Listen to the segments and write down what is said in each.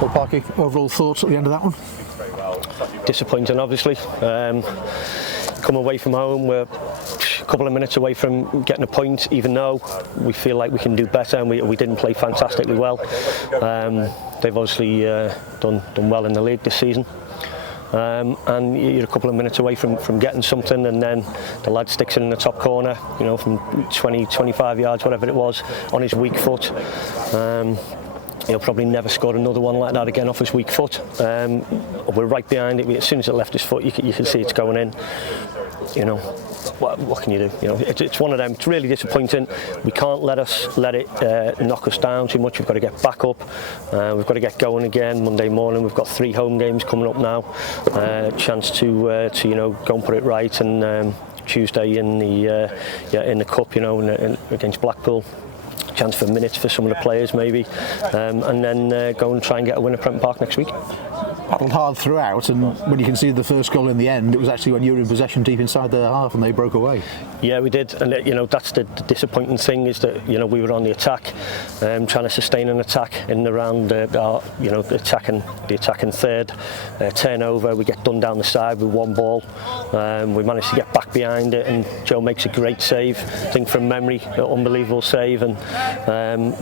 Well, Parky, overall thoughts at the end of that one? Disappointing, obviously. Come away from home, we're a couple of minutes away from getting a point, even though we feel like we can do better, and we didn't play fantastically well. They've obviously done well in the league this season. And you're a couple of minutes away from getting something, and then the lad sticks it in the top corner, you know, from 20-25 yards, whatever it was, on his weak foot. He'll probably never score another one like that again off his weak foot. We're right behind it. As soon as it left his foot, you can see it's going in. You know, what can you do? You know, it's one of them. It's really disappointing. We can't let it knock us down too much. We've got to get back up. We've got to get going again Monday morning. We've got 3 home games coming up now. Chance to you know, go and put it right. And Tuesday in the cup, you know, against Blackpool. Chance for minutes for some of the players maybe, and then go and try and get a win at Prenton Park next week. Battled hard throughout, and when you conceded the first goal in the end, it was actually when you were in possession deep inside their half and they broke away. Yeah, we did, and you know, that's the disappointing thing, is that, you know, we were on the attack, trying to sustain an attack in around our, you know, the attacking third. Turnover, we get done down the side with one ball. We managed to get back behind it, and Joe makes a great save, I think from memory, unbelievable save, and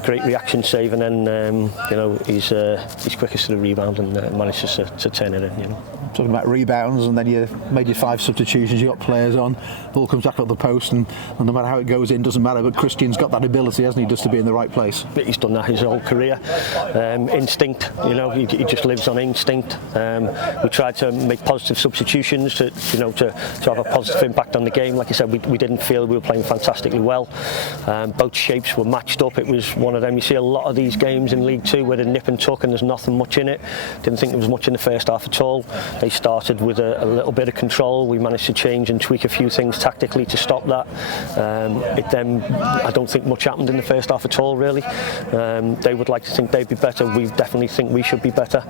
great reaction save, and then you know, he's quickest to the rebound and manages to turn it in. You know. Talking about rebounds, and then you made your 5 substitutions, you got players on, ball comes back up the post, and no matter how it goes in, doesn't matter, but Christian's got that ability, hasn't he, just to be in the right place? He's done that his whole career. Instinct, you know, he just lives on instinct. We tried to make positive substitutions to have a positive impact on the game. Like I said, we didn't feel we were playing fantastically well. Both shapes were matched up. It was one of them, you see a lot of these games in League 2 where they nip and tuck and there's nothing much in it. Didn't think there was much in the first half at all. They started with a little bit of control. We managed to change and tweak a few things tactically to stop that. I don't think much happened in the first half at all, really. They would like to think they'd be better. We definitely think we should be better.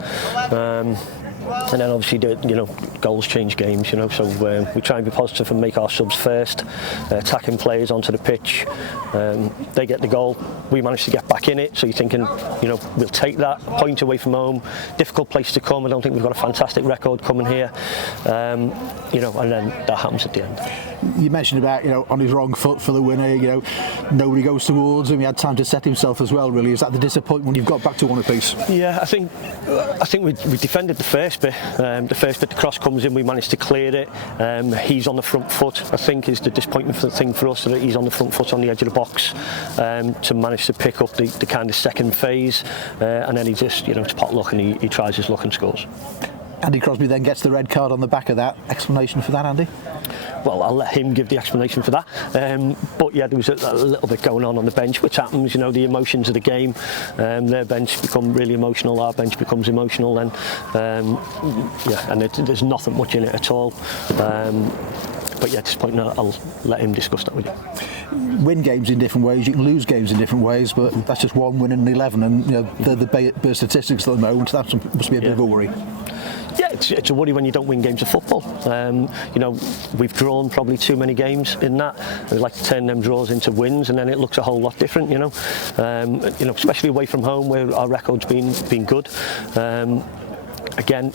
And then obviously, goals change games, you know, so we try and be positive and make our subs first, attacking players onto the pitch. They get the goal, we manage to get back in it, so you're thinking, you know, we'll take that point away from home, difficult place to come. I don't think we've got a fantastic record coming here, you know, and then that happens at the end. You mentioned about, you know, on his wrong foot for the winner, you know, nobody goes towards him, he had time to set himself as well, really. Is that the disappointment when you've got back to one apiece? Yeah, I think we defended the first bit. The first bit, the cross comes in, we managed to clear it. He's on the front foot, I think, is the disappointment thing for us, that he's on the front foot on the edge of the box, to manage to pick up the kind of second phase, and then he just, you know, it's pot luck, and he tries his luck and scores. Andy Crosby then gets the red card on the back of that. Explanation for that, Andy? Well, I'll let him give the explanation for that. But yeah, there was a little bit going on the bench, which happens, you know, the emotions of the game. Their bench become really emotional, our bench becomes emotional then. Yeah, and there's nothing much in it at all. But yeah, at this point, I'll let him discuss that with you. Win games in different ways, you can lose games in different ways, but that's just one win in 11, and, you know, the statistics at the moment, that must be a bit of a worry. Yeah, it's a worry when you don't win games of football. You know, we've drawn probably too many games in that. We'd like to turn them draws into wins, and then it looks a whole lot different. You know, especially away from home where our record's been good. Again,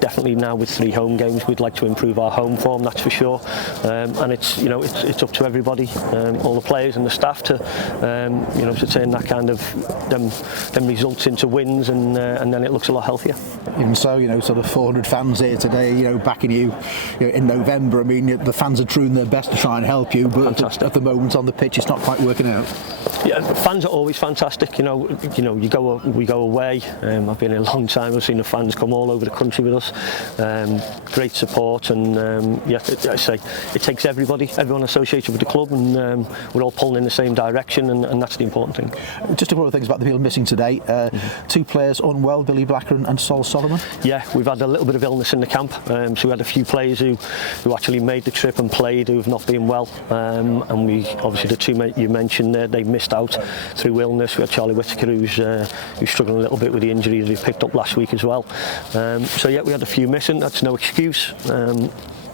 definitely now with 3 home games, we'd like to improve our home form, that's for sure. And it's, you know, it's up to everybody, all the players and the staff to, you know, to turn that kind of them results into wins, and then it looks a lot healthier. Even so, you know, sort of 400 fans here today, you know, backing you, in November. I mean, the fans are doing their best to try and help you, but at the moment on the pitch, it's not quite working out. Yeah, fans are always fantastic. You know, we go away. I've been here a long time. I've seen the fans come all over the country with us. Great support, and yeah, I say it takes everyone associated with the club, and we're all pulling in the same direction, and that's the important thing. Just a couple of things about the people missing today. 2 players unwell, Billy Blacker and Sol Solomon. Yeah, we've had a little bit of illness in the camp, so we had a few players who actually made the trip and played who have not been well, and we obviously the 2 you mentioned there, they missed out through illness. We had Charlie Whittaker who's struggling a little bit with the injury that he picked up last week as well. So yeah, we had a few missing. That's no excuse.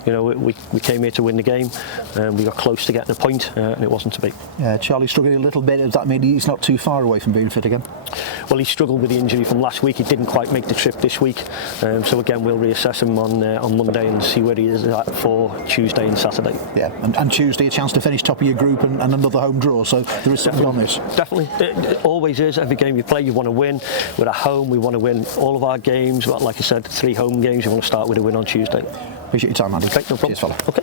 You know, we came here to win the game, and we got close to getting a point, and it wasn't to be. Yeah, Charlie struggling a little bit. Does that mean he's not too far away from being fit again? Well, he struggled with the injury from last week. He didn't quite make the trip this week, so again we'll reassess him on Monday and see where he is at for Tuesday and Saturday. Yeah, and Tuesday a chance to finish top of your group and another home draw. So there is something on this. Definitely, it always is. Every game you play, you want to win. We're at home. We want to win all of our games. But like I said, 3 home games. You want to start with a win on Tuesday. Appreciate your time, Andy. Okay, no problem. Cheers, fella. Okay.